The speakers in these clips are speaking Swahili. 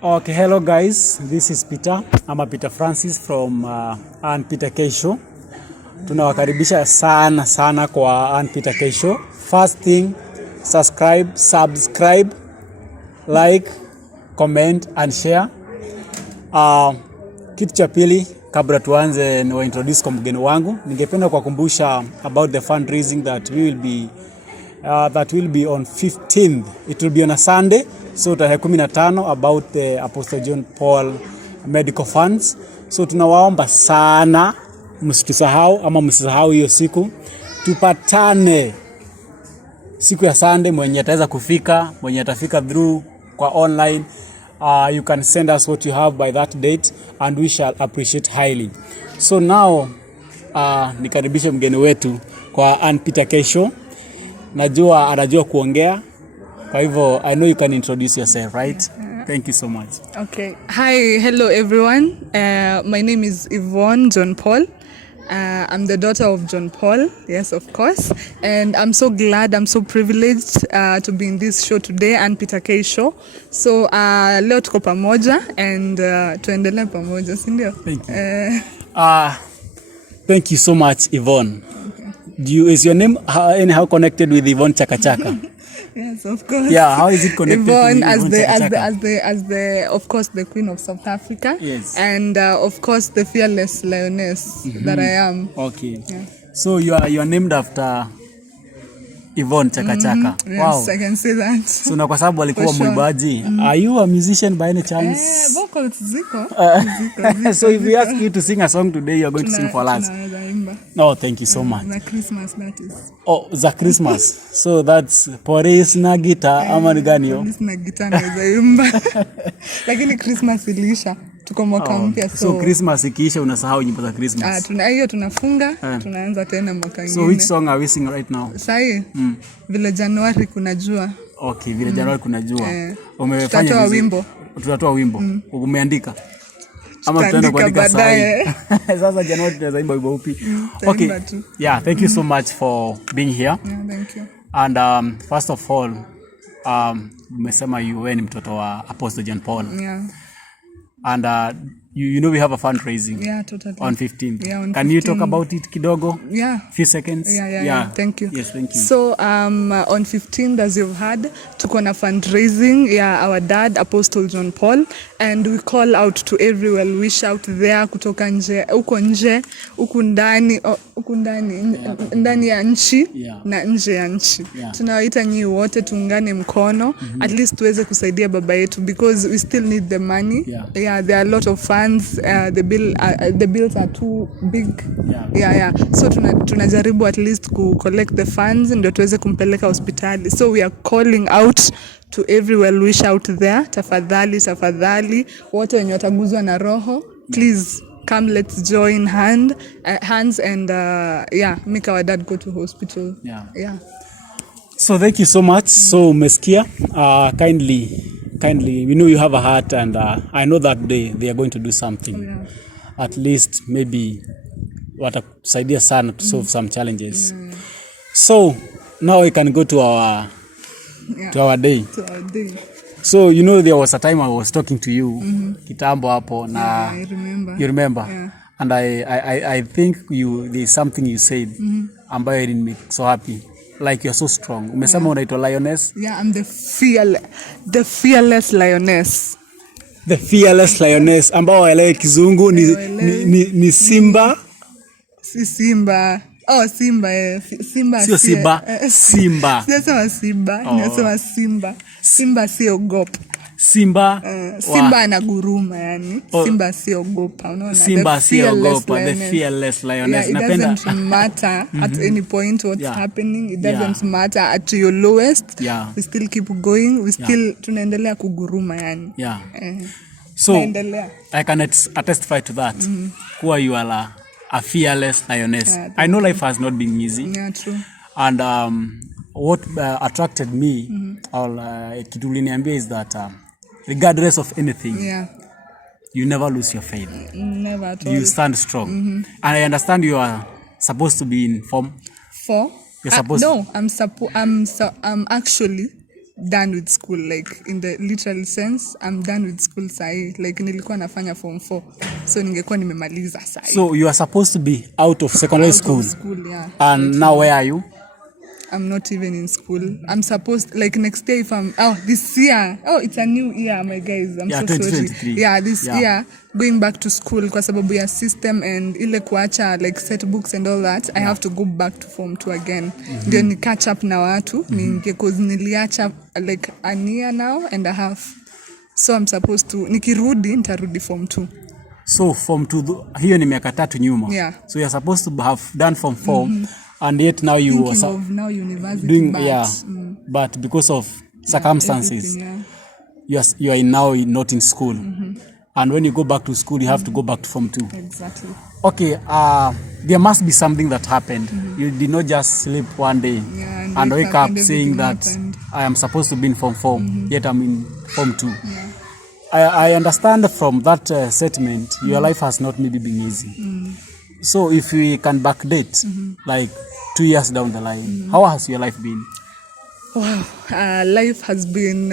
Okay, hello guys. This is Peter. I'm Peter Francis from and Peter K Show. Tunawakaribisha sana kwa and Peter K Show. First thing, subscribe, like, comment and share. Kitu cha pili, kabla tuanze ni introduce kwa mgeni wangu, ningependa kuwakumbusha about the fundraising that will be on 15th. It will be on a Sunday, so tarehe 15 about the Apostle John Paul medical funds. So tunawaomba sana msisahau hiyo siku. Tupatane siku ya Sunday. Mwenye ataweza kufika, mwenye atafika through kwa online, you can send us what you have by that date and we shall appreciate highly. So now nikaribishe mgeni wetu kwa Ann Peter K Show. Najua anajua kuongea. Kwa hivyo I know you can introduce yourself, right? Thank you so much. Okay. Hi, hello everyone. My name is Yvonne John Paul. I'm the daughter of John Paul, yes, of course. And I'm so glad, I'm so privileged to be in this show today, and Peter K Show. So leo tuko pamoja and tuendelee pamoja, si ndio? Thank you. Thank you so much, Yvonne. Is your name anyhow connected with Yvonne Chaka Chaka? Yes, of course. Yeah, how is it connected Yvonne, to Yvonne as the of course the Queen of South Africa. Yes. And of course the fearless lioness that I am. Okay. Yeah. So you are named after Yvonne Chaka Chaka. Yes, wow. I can say that. So na kwa sababu alikuwa mwimbaji. Are you a musician by any chance? Vocals ziko. So if we ask you to sing a song today, you are going to sing for us. No, thank you so much. The Christmas, that is. Oh, the Christmas. So that's Poris na guitar ama ni gani yo? Poris na guitar naweza imba. Lakini Christmas ilisha. Tuko mwaka mpya so Christmas ikiisha unasahau nyimbo za Christmas. Hiyo tunafunga, tunaanza tena mwaka mwingine. So which song are we singing right now? Sahi. Vile Januari kuna jua. Okay, vile Januari kuna jua. Umefanya tutatoa wimbo. Tutatoa wimbo. Umeandika? Ama tutaenda kuandika sahi. Sasa Januari tunaweza imba wimbo upi? Okay. Yeah, thank you so much for being here. Yeah, thank you. And first of all, umesema wewe ni mtoto wa Apostle John Paul. Yeah. And you know we have a fundraising on 15th. Yeah, on Can 15th. You talk about it kidogo? Yeah. Few seconds? Yeah. Thank you. Yes, thank you. So on 15th, as you've heard, tuko na fundraising, our dad, Apostle John Paul, and we call out to every well wish out there, kutoka nje, huko nje, huku ndani, ndani ya nchi na nje ya nchi. Tunawaita nyinyi wote tuungane mkono, at least tuweze kusaidia baba yetu, because we still need the money. Yeah, there are a lot of funds. The bills are too big. So tunajaribu at least collect the funds ndio tuweze kumpeleka hospitali. So we are calling out to every well wish out there, tafadhali wote wenye wataguzwa na roho, please come, let's join hands and make our dad go to hospital. So thank you so much. So umesikia, kindly, we know you have a heart, and I know that they are going to do something. At least maybe watakusaidia sana to solve some challenges. So now we can go to our day. So you know there was a time I was talking to you kitambo hapo na I remember. You remember? And I think there's something you said ambayo didn't make so happy. Like you're so strong. Umesema unaitwa lioness? Yeah, I'm the fearless lioness. The fearless lioness ambao waelewe kizungu ni simba. Si simba. Oh, simba. Simba. Sio simba. Simba. Sio simba. Nasema simba. Simba sio ogopa. Simba. Simba anaguruma yani. Simba sio ogopa. Unaona? Simba sio ogopa. The fearless lioness. It doesn't matter at any point what's happening. It doesn't matter at your lowest. We still keep going. We still tunaendelea kuguruma yani. So I can attestify to that. Kuwa you are a fearless lioness. I know life has not been easy. Yeah, true. And what attracted me or kituliniambia is that regardless of anything, you never lose your faith. Never at all. You stand strong. And I understand you are supposed to be in form. You're supposed. No, I'm actually done with school, like in the literal sense I'm done with school sahi, like nilikuwa nafanya form 4, so ningekuwa nimemaliza sahi. So you are supposed to be out of secondary school. Of school, yeah. And now where are you? I'm not even in school. I'm supposed, like next day if I'm, this year, it's a new year, my guys. I'm so sorry. Yeah, this year, going back to school kwa sababu ya system and ile kuacha like set books and all that, I have to go back to form 2 again. Ndio ni catch up na watu, because niliacha like a year now and a half. So I'm supposed to, nikirudi, nitarudi form 2. So form 2, hiyo ni miaka 3 nyuma. Yeah. So you're supposed to have done form 4. And yet now you thinking of now university doing, but, but because of circumstances, you are now not in school. And when you go back to school, you have to go back to form 2. Exactly. Okay, there must be something that happened. You did not just sleep one day and wake up saying that I am supposed to be in form 4, yet I'm in form 2. Yeah. I understand from that statement, your life has not maybe been easy. So if we can backdate, like 2 years down the line, how has your life been? Wow, life has been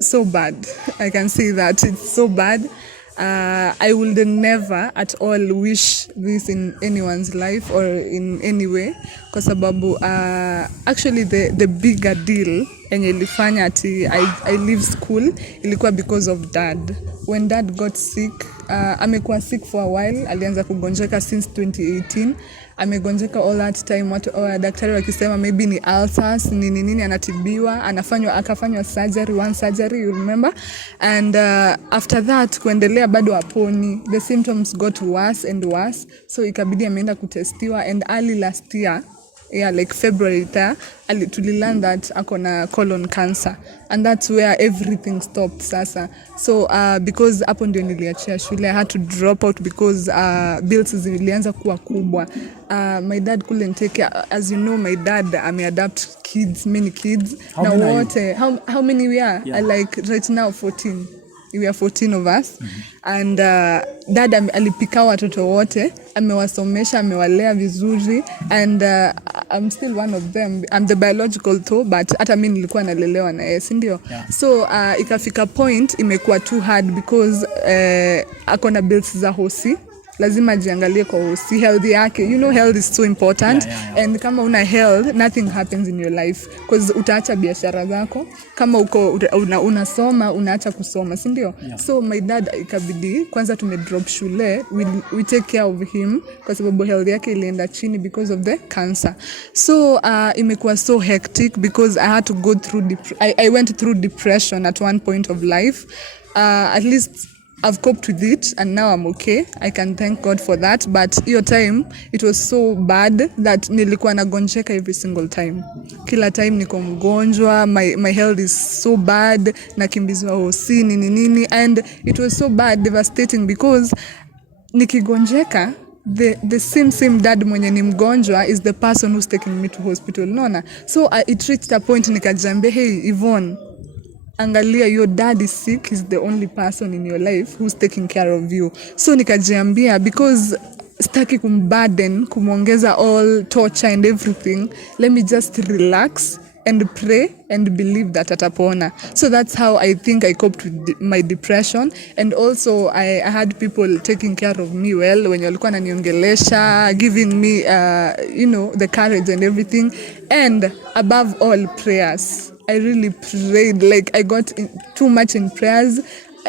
so bad. I can say that it's so bad. I would never at all wish this in anyone's life or in any way, kwa sababu actually the bigger deal enye ilifanya ati I leave school ilikuwa because of dad. When dad got sick, amekuwa sick for a while, alianza kugonjeka since 2018. Amegonjeka all that time, watu daktari wakisema maybe ni ulcers nini anatibiwa, akafanywa one surgery, you remember, and after that kuendelea bado aponi, the symptoms got worse and worse, so ikabidi ameenda kutestiwa, and early last year, like February there, tulilearn that akona colon cancer, and that's where everything stopped sasa. So because hapo ndio niliachia shule, I had to drop out because bills zilianza kuwa kubwa. My dad couldn't take care. As you know, my dad ameadopt kids, many kids. How many we are? Yeah. Like right now 14. We are 14 of us. And dad alipika watoto wote, amewasomesha, amewalea vizuri, and I'm still one of them. I'm the biological though, but hata mimi nilikuwa nalelewa na yeye, ndio. So ikafika point imekuwa too hard because akona bills za hosi. Lazima jiangalie kwa hosi, health yake. You know, health is so important. And kama una health, nothing happens in your life, because utaacha biashara zako. Kama unasoma, unaacha kusoma, si ndio? So my dad ikabidi kwanza drop shule, we take care of him kwa sababu health yake ilienda chini because of the cancer. So imekuwa so hectic because I had to go through I went through depression at one point of life. At least I've coped with it and now I'm okay. I can thank God for that. But your time, it was so bad that nilikuwa nagonjeka every single time. Kila time niko mgonjwa, my health is so bad, nakimbizwa hosi nini, and it was so bad, devastating, because nikigonjeka, the same dad mwenye ni mgonjwa is the person who's taking me to hospital. Nona. So it reached a point nikajambia, hey Yvonne, angalia, your dad is sick, he's the only person in your life who's taking care of you. So nikajiambia, because sitaki kumburden, kumongeza all torture and everything, let me just relax and pray and believe that atapona. So that's how I think I coped with my depression. And also I had people taking care of me well, when walikuwa wananiongelesha, giving me the courage and everything, and above all, prayers. I really prayed, like I got too much in prayers.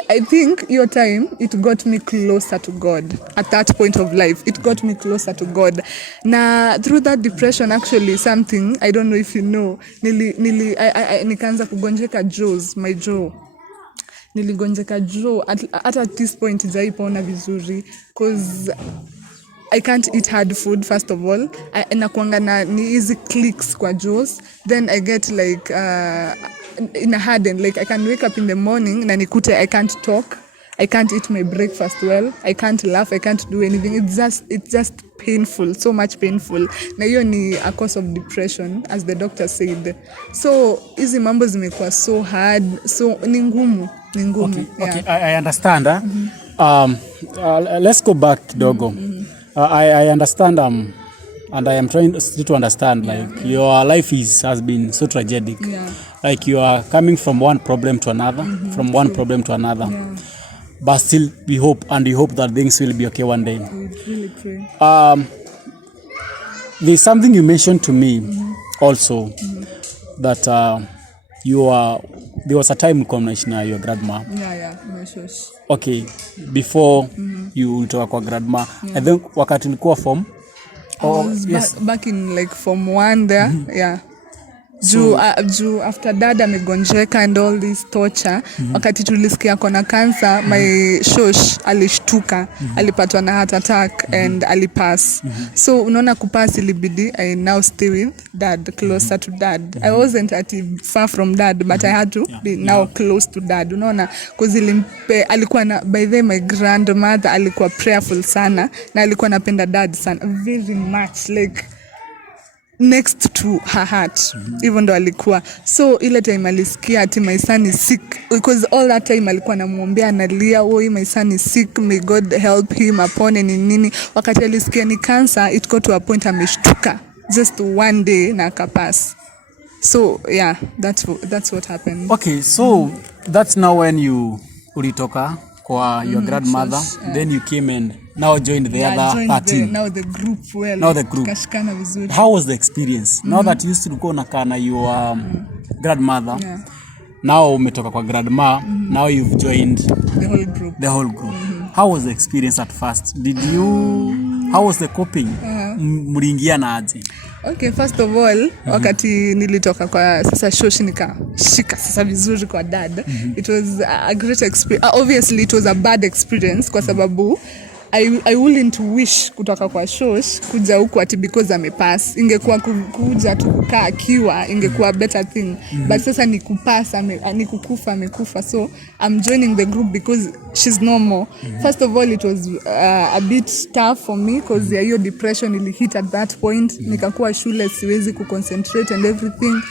I think your time, it got me closer to God. At that point of life, it got me closer to God. Now, through that depression, actually, something, I don't know if you know, nikaanza kugonjeka jaws, my jaw. Niligonjeka jaw. At this point, sijaipona vizuri, because I can't eat hard food, first of all. Nakuanga na ni easy clicks kwa jaws. Then I get like in a harden, like I can wake up in the morning na nikute I can't talk, I can't eat my breakfast well, I can't laugh, I can't do anything. It's just painful, so much painful. Na hiyo ni a cause of depression, as the doctor said. So hizi mambo zimekuwa so hard, so ni ngumu. Okay, I understand. Let's go back kidogo. I understand and I am trying to understand, like, your life has been so tragic. Like, you are coming from one problem to another, from one problem to another. But still, we hope, and we hope that things will be okay one day. Really pray. There's something you mentioned to me also, that there was a time combination your grandma. My shush. Okay, before you ulitoka kwa grandma, I think wakati nilikuwa form. Back in like form 1 there, Juu after dad amegonjeka and all this torture, wakati tulisikia kona cancer, my shosh alishtuka, alipatwa na heart attack and alipass. So unaona kupass ilibidi I now stay with dad, closer to dad. I wasn't far from dad, but I had to be now close to dad. Unaona, cause alikuwa na, by the way, my grandmother alikuwa prayerful sana na alikuwa anapenda dad sana very much, like next to her heart, even though alikuwa. So ile time alisikia ati my son is sick, because all that time alikuwa anamuombea, analia, oh my son is sick, may God help him, apone nini. Wakati alisikia ni cancer, it got to a point ameshtuka just one day na akapass. So yeah, that's what happened. Okay, so that's now when you ulitoka kwa your grandmother, then you came and now joined the other party. Now the group. Kashikana vizuri. How was the experience? Now that you used to go na your grandmother, now umetoka kwa grandma, now you've joined the whole group. How was the experience at first? How was the coping? Mliingia na aje? Okay, first of all, wakati nilitoka kwa sasa shosh nikashika sasa vizuri kwa dad. It was a great experience. Obviously it was a bad experience kwa sababu I wouldn't wish kutoka kwa shosh kuja huku ati because amepass. Ingekuwa kuja tu kukaa akiwa, ingekuwa better thing. But sasa ni kupasa, ni kukufa amekufa. So I'm joining the group because she's normal. First of all, it was a bit tough for me because hiyo depression ili hit at that point. Nikakuwa shule siwezi kuconcentrate and everything.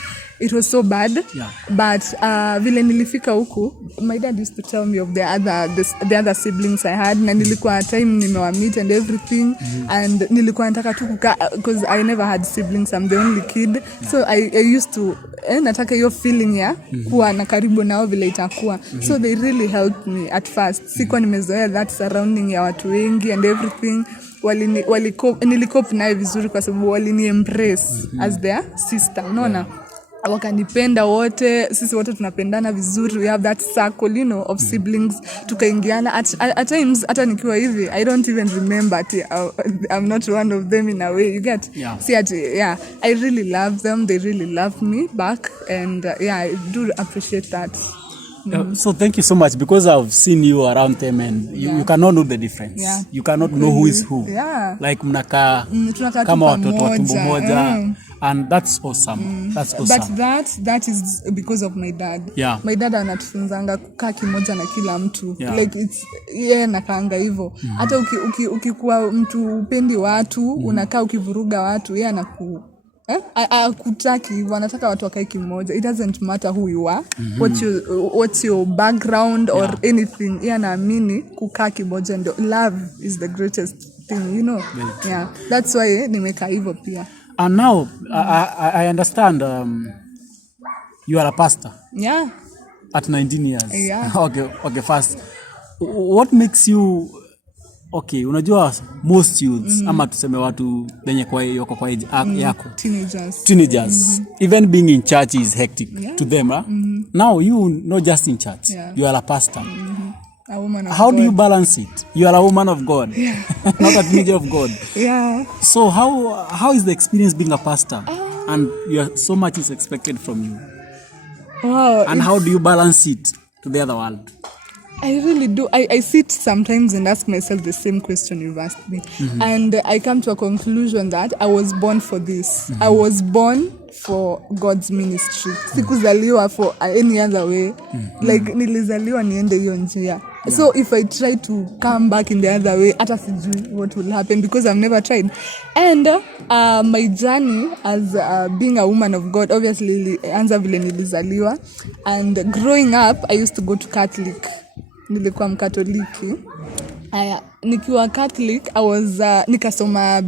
It was so bad, but vile nilifika huku, my dad used to tell me of the other siblings I had, na nilikuwa time nimewameet and everything, and nilikuwa nataka tu kukaa, because I never had siblings, I'm the only kid, so I used to nataka hiyo feeling ya kuwa na karibu nao vile itakuwa. So they really helped me at first. Sikuwa nimezoea that surrounding ya watu wengi and everything. Nilikope naye vizuri kwa sababu walini embrace as their sister, unaona? Wakanipenda wote, sisi wote tunapendana vizuri, we have that circle, of siblings, tukaingiana at times, hata nikiwa hivi, I don't even remember I'm not one of them in a way, you get? See, I really love them, they really love me back, and I do appreciate that. So thank you so much, because I've seen you around them and you cannot know the difference. You cannot know who is who. Like mnakaa kama watoto wa tumbo moja. And that's awesome. That's awesome. But that is because of my dad. My dad anatufunzanga kukaa kimoja na kila mtu. Like it's nakaanga hivyo. Hata ukikuwa mtu upendi watu, unakaa ukivuruga watu, akutaki hivyo, anataka watu wakae kimoja. It doesn't matter who you are, what's your background or anything. Naamini kukaa kimoja ndio. Love is the greatest thing, That's why nimekaa hivyo pia. And now I understand you are a pastor. At 19 years. Okay, first. What makes you unajua most youths ama tuseme watu wenye yoko kwa age yako, teenagers, even being in church is hectic to them. Now you not just in church, you are a pastor. A woman of how God. Do you balance it? You are a woman of God, not a teenager of God. So how is the experience being a pastor? And so much is expected from you. And how do you balance it to the other world? I really do. I sit sometimes and ask myself the same question you've asked me. And I come to a conclusion that I was born for this. I was born for God's ministry. Sikuzaliwa for any other way. Like nilizaliwa niende hiyo njia. So if I try to come back in the other way, hata sijui what will happen because I've never tried. And my journey as being a woman of God, obviously anza vile nilizaliwa. And growing up, I used to go to Catholic. Nilikuwa mkatoliki. nikiwa Catholic I was nikasoma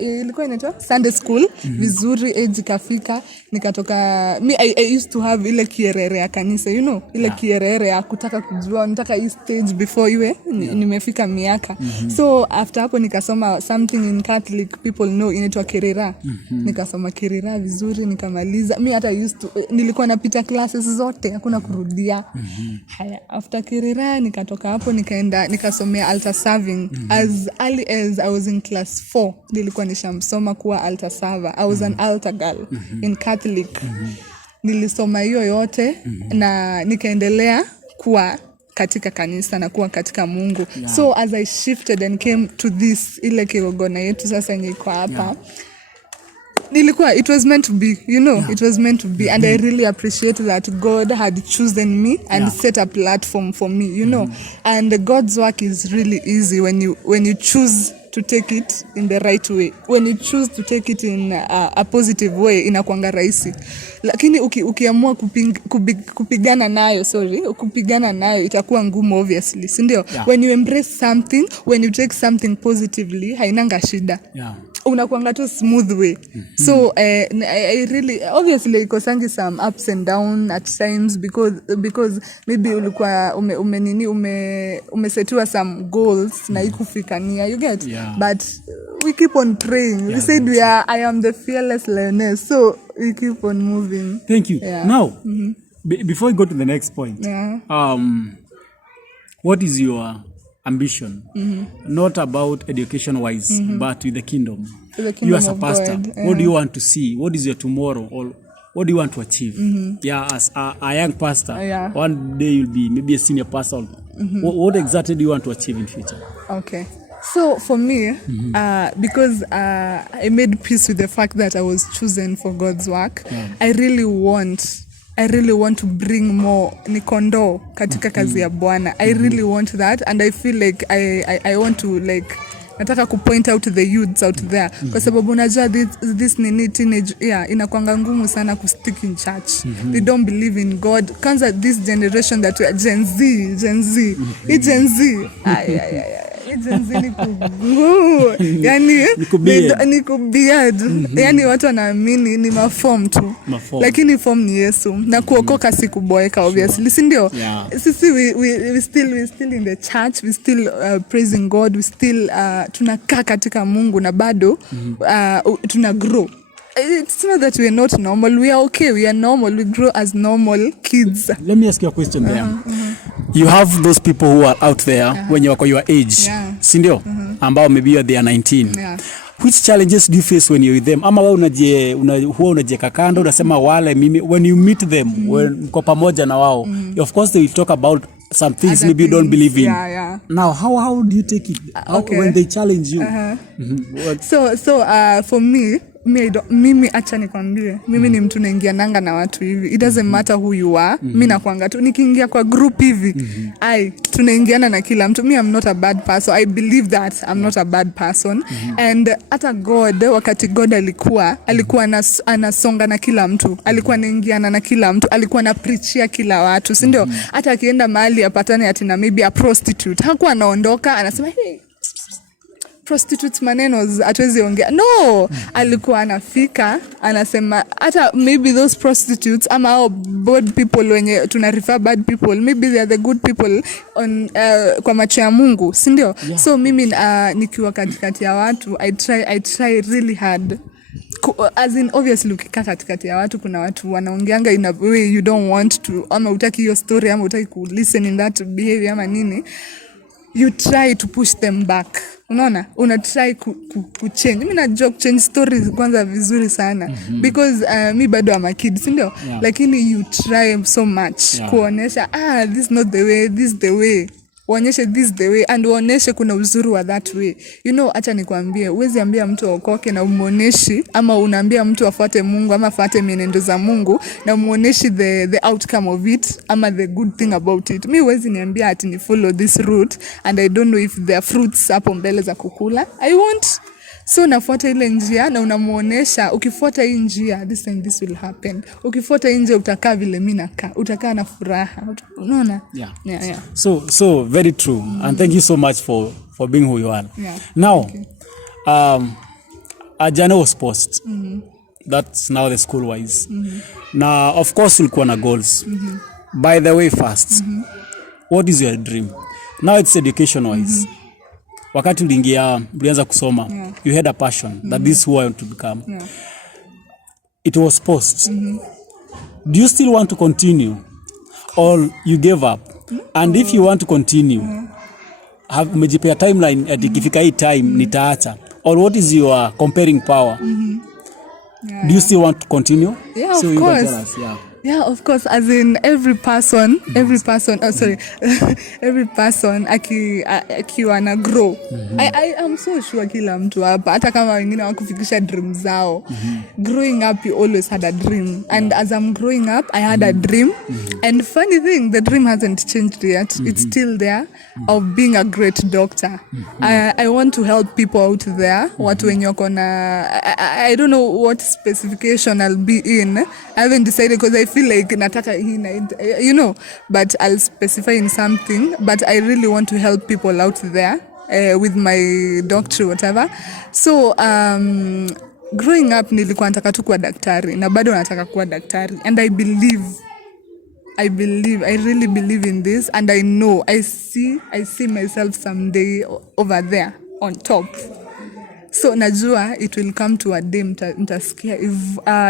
ilikuwa inaitwa Sunday school vizuri, age ikafika nikatoka I used to have ile kierere ya kanisa, you know, ile kierere ya kutaka kujua nataka hii stage before iwe nimefika miaka. So after hapo nikasoma something in Catholic people know inaitwa kirera. Nikasoma kirera vizuri nikamaliza. Hata nilikuwa napita classes zote, hakuna kurudia. Haya, after kirera nikatoka hapo nikaenda nikasomea altar serving. As early as I was in class 4 nilikuwa nishamsoma kuwa altar server. I was an altar girl in Catholic. Nilisoma hiyo yote na nikaendelea kuwa katika kanisa na kuwa katika Mungu. So as I shifted and came to this ile kirogona yetu sasa yenye iko hapa, it was meant to be, you know, it was meant to be. And I really appreciate that God had chosen me and set a platform for me, you know. And God's work is really easy when you choose to take it in the right way. When you choose to take it in a positive way, inakuanga rahisi. Lakini ukiamua kupigana nayo itakuwa ngumu obviously, si ndio? When you embrace something, when you take something positively, hainanga shida. Unakuanga tu smooth way. So I really obviously ikosangi some ups and down at times because maybe ulikuwa umesetiwa some goals na ikufikania, you get? But we keep on praying. We said I am the fearless lioness, so we keep on moving. Thank you. Now before we go to the next point, what is your ambition? Not about education wise, but with the kingdom. You as a pastor, what do you want to see? What is your tomorrow, or what do you want to achieve? As a young pastor, one day you'll be maybe a senior pastor. What exactly do you want to achieve in future? Okay. So for me, because I made peace with the fact that I was chosen for God's work, I really want to bring more nikondo katika kazi ya Bwana. I really want that, and I feel like I want to nataka kupoint out to the youths out there, kwa sababu unajua this teenage inakuanga ngumu sana ku stick in church. They don't believe in God. Kwanza this generation that we are Gen Z. Yani yani watu wanaamini ni maform tu, lakini form ni Yesu na kuokoka si kuboeka obviously, si ndio? Sisi we still in the church, we still praising God, we still tunakaa katika Mungu na bado tuna grow. It's not that we are not normal. We are okay. We are normal. We grow as normal kids. Let me ask you a question there. You have those people who are out there when you are your age. Sindio? Ambao maybe they are 19. Which challenges do you face when you're with them? Ama huwa unajieka kando, unasema wale mimi, when you meet them, when mko pamoja na wao, of course they will talk about some things maybe you don't believe in. Now, how do you take it when they challenge you? So for me, mimi acha nikwambie, mimi ni mtu naingia nanga na watu hivi. It doesn't matter who you are. Mimi nakuanga tu nikiingia kwa group hivi, tunaingiana na kila mtu. I'm not a bad person. I believe that I'm not a bad person. And hata God, wakati God alikuwa anasonga na kila mtu, alikuwa anaingiana na kila mtu, alikuwa anapreachia kila watu, si ndio? Hata akienda mahali apatane ati na maybe a prostitute, hakuwa anaondoka anasema hey, prostitutes maneno hatuwezi ongea. No, alikuwa anafika anasema hata maybe those prostitutes ama hao bad people wenye tuna refer bad people, maybe they are the good people on kwa macho ya Mungu, si ndio? So mimi nikiwa katikati ya watu I try really hard. As in obviously ukikaa katikati ya watu kuna watu wanaongeanga in a way you don't want to, ama utaki hiyo story ama utaki ku listen in that behavior ama nini, you try to push them back. Unaona? Una try ku change. Mimi najua change stories kwanza vizuri sana. Because mi bado am a kid, si ndio? Lakini you try so much kuonesha this is not the way, this is the way. Uonyeshe this the way, and uonyeshe kuna uzuri wa that way. You know, acha nikwambie, uwezi ambia mtu aokoke na umuoneshi, ama unaambia mtu afuate Mungu ama afuate mienendo za Mungu na umuoneshi the outcome of it ama the good thing about it. Mi uwezi niambia ati ni follow this route and I don't know if there are fruits hapo mbele za kukula. I won't. So unafuata ile njia na unamuonesha ukifuata hii njia this and this will happen. Ukifuata hii njia utakaa vile mimi nakaa. Utakaa na furaha. Unaona? Yeah. So very true. And thank you so much for being who you are. Yeah. Now, a journey was post. That's now the school wise. Now, of course, ulikuwa na goals. By the way, first, what is your dream? Now it's education wise. Wakati ulianza kusoma, you had a passion that this is who I want to become. It was post. Do you still want to continue or you gave up? And if you want to continue, umejipea timeline at ikifika hii time nitaacha, or what is your comparing power? Do you still want to continue? Yeah, so of course. Yeah, of course. As in every person, every person akiwa na grow. I am so sure kila mtu hapa, hata kama wengine hawakufikisha dream zao. Growing up, you always had a dream. And as I'm growing up, I had a dream. And funny thing, the dream hasn't changed yet. It's still there of being a great doctor. I want to help people out there. Watu wenye wako na, I don't know what specification I'll be in. I haven't decided because I feel like nataka you know, but I'll specify in something. But I really want to help people out there with my doctor, whatever. So growing up nilikuwa nataka tu kuwa daktari na bado nataka kuwa daktari, and I really believe in this, and I know I see myself someday over there on top. So najua it will come to a day mtasikia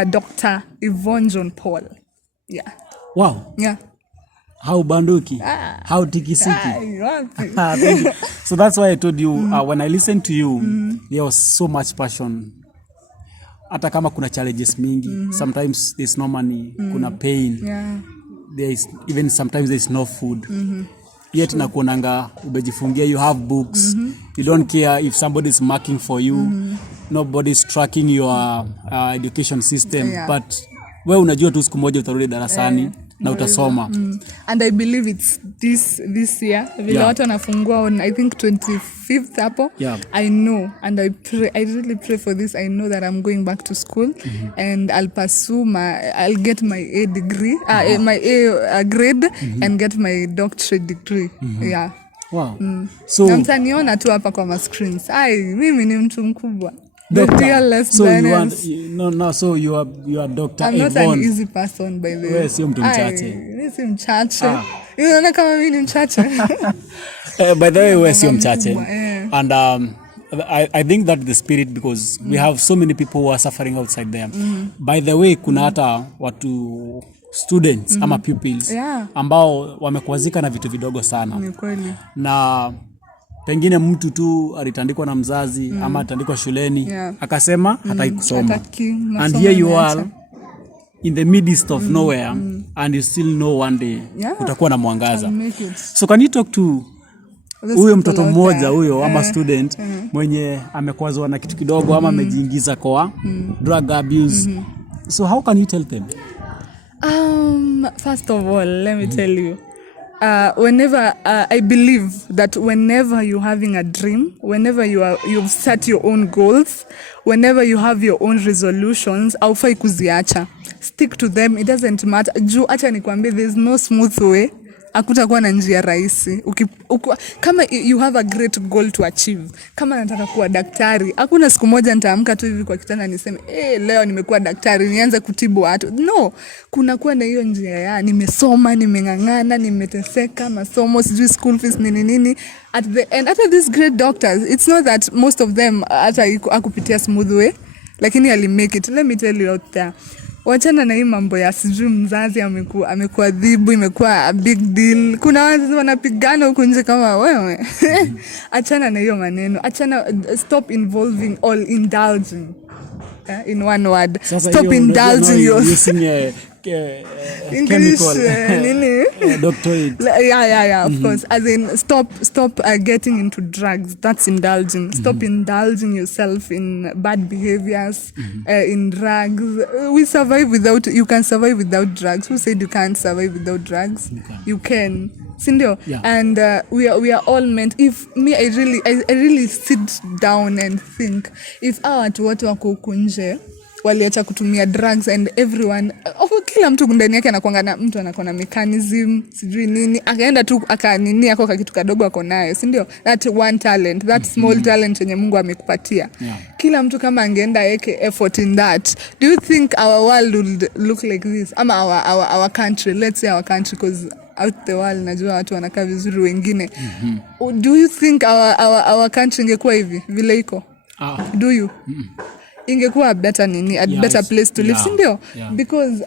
Dr. Yvonne John Paul. Yeah. Wow. Yeah. How banduki? How tikisiki? So that's why I told you when I listened to you, there was so much passion. Hata kama kuna challenges mingi, sometimes there's no money, kuna pain. Yeah. There is even sometimes there's no food. Yet nakuonanga ubejifungia, you have books. You don't care if somebody is marking for you. Nobody is tracking your education system. But wewe unajua tu siku moja utarudi darasani na utasoma. And I believe it's this year. Vile watu wanafungua on I think 25th hapo. I know, and I really pray for this. I know that I'm going back to school and I'll get my A degree, my A grade and get my doctorate degree. Yeah. Wow. So namtaniona tu hapa kwa screens. Mimi ni mtu mkubwa. So you are Dr. I'm not Yvonne. an easy person, by the way. Wewe sio mtu mchache. Mimi si mchache. Unaona kama mimi ni mchache. By the way, wewe sio mchache. And I think that the spirit, because we have so many people who are suffering outside there. By the way, kuna hata watu students ama pupils ambao wamekwazika na vitu vidogo sana. Ni kweli. Na pengine mtu tu alitandikwa na mzazi ama atandikwa shuleni akasema hataki kusoma, and here you are in the midst of nowhere and you still know one day utakuwa na mwangaza. So can you talk to huyo mtoto mmoja huyo ama student mwenye amekwazwa na kitu kidogo ama amejiingiza kwa drug abuse? So how can you tell them? First of all, let me tell you, whenever I believe that whenever you're having a dream, whenever you've set your own goals, whenever you have your own resolutions, haufai kuziacha. Stick to them. It doesn't matter. Acha nikwambie, there's no smooth way. Hakutakuwa na njia rahisi. Kama you have a great goal to achieve, kama nataka kuwa daktari, hakuna siku moja nitaamka tu hivi kwa kitanda niseme leo nimekuwa daktari nianze kutibu watu. No, kuna kuwa na hiyo njia nimesoma, nimengangana, nimeteseka, masomo, sijui school fees nini. At the end, after these great doctors, it's not that most of them hata akupitia smooth way, lakini ali make it. Let me tell you out there, wachana na hii mambo ya sijui mzazi amekuadhibu imekuwa a big deal. Kuna watu wanapigana huko nje kama wewe. Achana na hiyo maneno. Stop involving or indulging. In one word. Sasa stop indulging using English, chemical doctorate. Yeah, of course. As in, stop getting into drugs. That's indulging. Stop indulging yourself in bad behaviors, in drugs. You can survive without drugs. Who said you can't survive without drugs? You can. Sindio? Yeah. And we are all meant. If me, I really sit down and think, if watu wako huku nje waliacha kutumia drugs and everyone, kila mtu ndani yake anakuanga na mtu anakuwa na mechanism sijui nini, akaenda tu akanini ako kitu kadogo ako nayo, si ndio? That one talent, that small talent yenye Mungu amekupatia. Kila mtu kama angeenda yeke effort in that, do you think our world would look like this? Ama our country, let's say our country, because out the world najua watu wanakaa vizuri wengine. Do you think our country ingekuwa hivi vile iko? Do you? Ingekuwa better nini, a better place to live, sindio? Because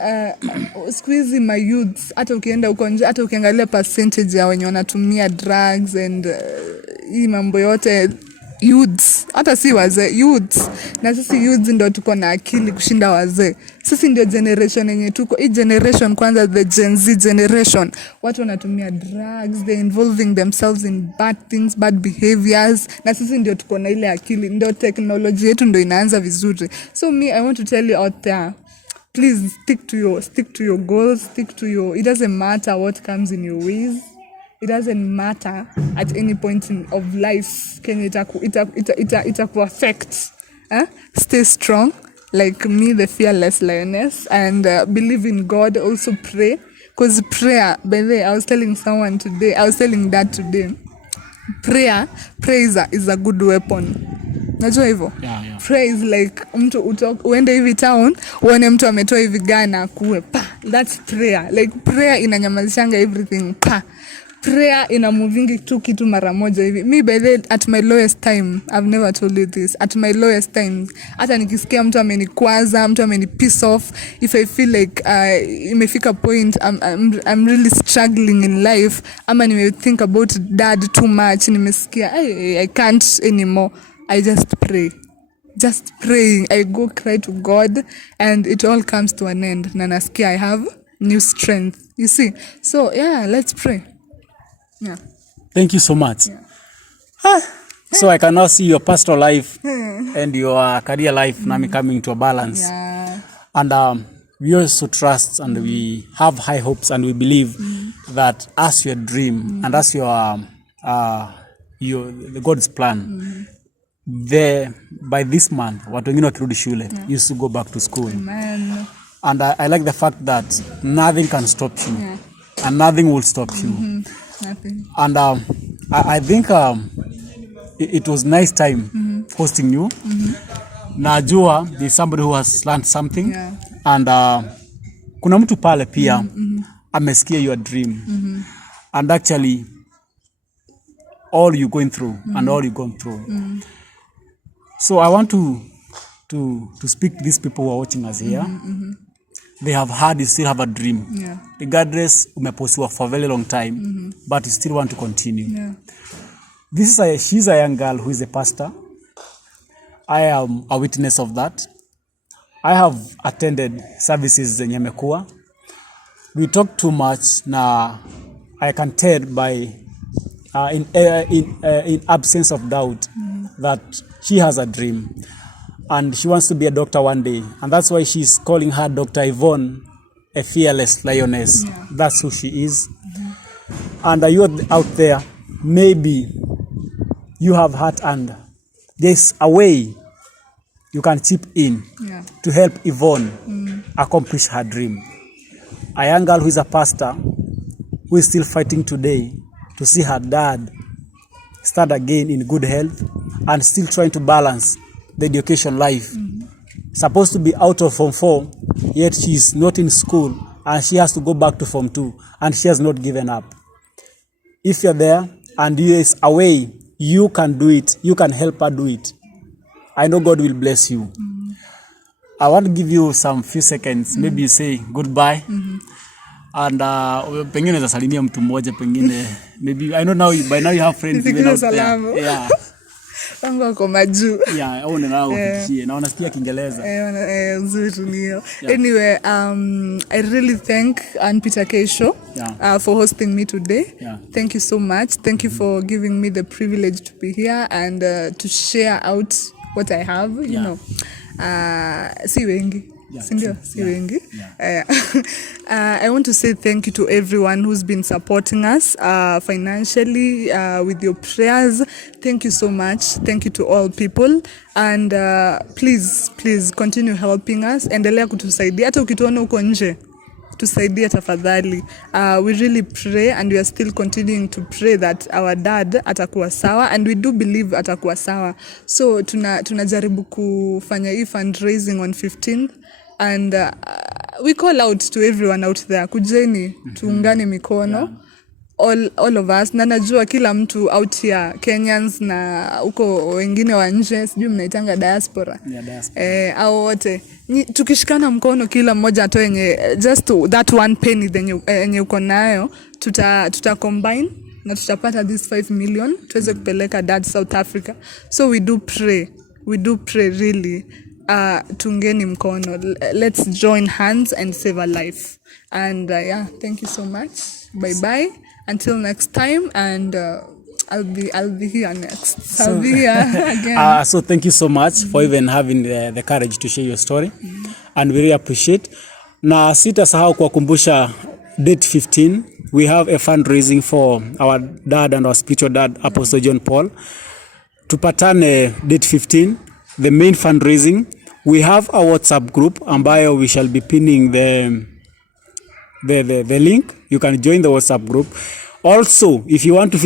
squeeze my youths, hata ukienda uko nje, hata ukiangalia percentage ya wenye wanatumia drugs and hii mambo yote, youths, hata si wazee, youths. Na sisi youths ndio tuko na akili kushinda wazee. Sisi ndio generation yenye tuko, hii generation kwanza, the Gen Z generation, watu wanatumia drugs, they involving themselves in bad things, bad behaviors, na sisi ndio tuko na ile akili, ndio technology yetu ndio inaanza vizuri. So me, I want to tell you out there, please stick to your goals, stick to your, it doesn't matter what comes in your ways. It doesn't matter at any point of life. Can it affect? Stay strong, like me, the fearless lioness, and believe in God. Also pray, because prayer. By the way, I was telling Dad today. Prayer is a good weapon. Najua hivyo? Yeah. Prayer is like mtu uende hivi town, uone mtu ametoa hivi gana kuwe pa. That's prayer. Like prayer inanyamazishanga everything pa. Prayer ina moving tu kitu mara moja hivi. Me by the at my lowest time, I've never told you this. At my lowest time, hata nikisikia mtu amenikwaza, mtu amenipiss off, if I feel like imefika point I'm really struggling in life, ama nime think about Dad too much, nimesikia I can't anymore, I just pray. Just praying, I go cry to God and it all comes to an end. Na nasikia I have new strength. You see? So yeah, let's pray. Yeah. Thank you so much. Yeah. So I can now see your pastoral life and your career life now coming to a balance. Yeah. And we also trust and we have high hopes and we believe that as your dream and as your the God's plan, by this month, watu wengine wakirudi shule, you used to go back to school. Amen. And I like the fact that nothing can stop you, and nothing will stop you. Nothing. And I think it was nice time hosting you. Najua there's somebody who has learned something. Yeah. And kuna mtu pale pia amesikia your dream. And actually all you going through and all you gone through. So I want to speak to these people who are watching us here. They have heard you still have a dream. Yeah. Regardless, umeposiwa for a very long time, but you still want to continue. Yeah. She's a young girl who is a pastor. I am a witness of that. I have attended services zenye mekuwa. We talk too much na I can tell by in absence of doubt that she has a dream. And she wants to be a doctor one day. And that's why she's calling her Dr. Yvonne a fearless lioness. Yeah. That's who she is. And you out there, maybe you have heart and there's a way you can chip in to help Yvonne accomplish her dream. A young girl who is a pastor, who is still fighting today to see her dad start again in good health and still trying to balance the education life. Supposed to be out of Form 4, yet she's not in school and she has to go back to Form 2 and she has not given up. If you're there and there is a way you can do it, you can help her do it, I know God will bless you. I want to give you some few seconds, maybe you say goodbye. And pengine unaweza salimia mtu mmoja pengine, maybe I know now by now you have friends even out there. Yeah. Wangu wako majuu. Yeah, au ndio ufikishie. Na wanasikia Kiingereza. Nzuri niyo. Anyway, I really thank Ann Peter K Show for hosting me today. Yeah. Thank you so much. Thank you for giving me the privilege to be here and to share out what I have, you know. Si wengi. Sindio, si wengi. I want to say thank you to everyone who's been supporting us financially with your prayers. Thank you so much. Thank you to all people and please continue helping us. Endelea kutusaidia hata ukituona uko nje. Tusaidie tafadhali. We really pray and we are still continuing to pray that our dad atakuwa sawa and we do believe atakuwa sawa. So tunajaribu kufanya hii fundraising on 15th and we call out to everyone out there. Kujeni, tuungane mikono. All of us. Na najua kila mtu out here, Kenyans na uko wengine wa nje, sijui mnaitanga diaspora. Au wote. Tukishikana mkono kila mmoja atoe yenye just that one penny yenye uko nayo, tuta combine na tutapata this 5 million tuweze kupeleka dad South Africa. So we do pray really. Tungeni mkono. Let's join hands and save a life. And thank you so much. Bye. Until next time, and I'll be here next. I'll be here again. So thank you so much for even having the courage to share your story, and we really appreciate. Na sitasahau kuwakumbusha date 15 we have a fundraising for our dad and our spiritual dad Apostle John Paul. Tupatane date 15, the main fundraising. We have a WhatsApp group ambayo we shall be pinning the link. You can join the WhatsApp group. Also, if you want to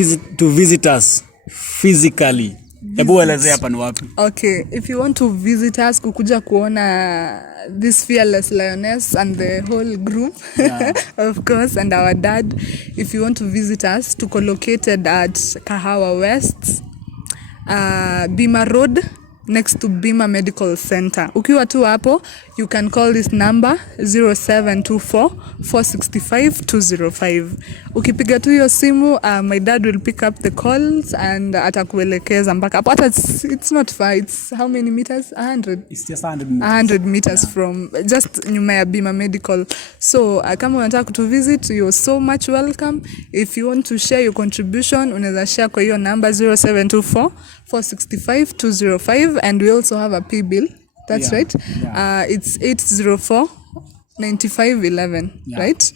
visit us physically, hebu elezea hapa ni wapi? Okay, if you want to visit us kukuja kuona this fearless lioness and the whole group, of course, and our dad, if you want to visit us, tuko located at Kahawa West, Bima Road, next to Bima Medical Center. Ukiwa tu hapo, you can call this number 0724 465 205. Ukipiga tu hiyo simu, my dad will pick up the calls and atakuelekeza mpaka hapo. It's not far. It's how many meters? 100. It's just 100 meters. 100 meters from just nyuma ya Bima Medical. So kama unataka kutu visit, you're so much welcome. If you want to share your contribution, unaweza share kwa hiyo number 0724 465 205, and we also have a pay bill. That's right. It's 804 9511, right?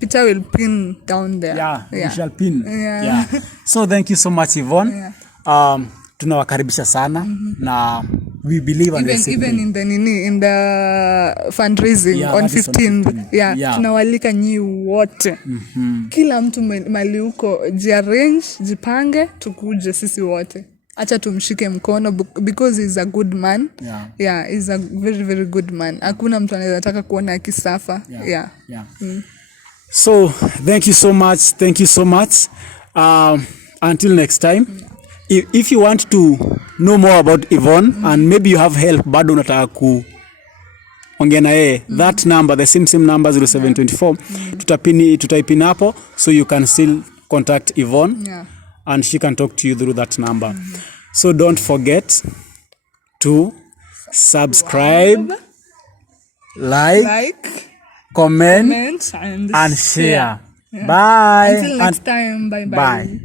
Peter will pin down there. We shall pin. So thank you so much, Yvonne. Tunawakaribisha sana na we believe even in the fundraising on 15th. Tunawalika nyi wote. Kila mtu mali uko jiarrange, jipange, tukuje sisi wote. Acha tumshike mkono because he's a good man. He's a very very good man. Hakuna mtu anaweza taka kuona akisafa. So thank you so much. Until next time. If you want to know more about Yvonne and maybe you have help bado unataka kuongea na yeye, that number, the same number 0724 tutaipin hapo, so you can still contact Yvonne and she can talk to you through that number. So don't forget to subscribe, like, comment and share. Bye. Until next time. Bye.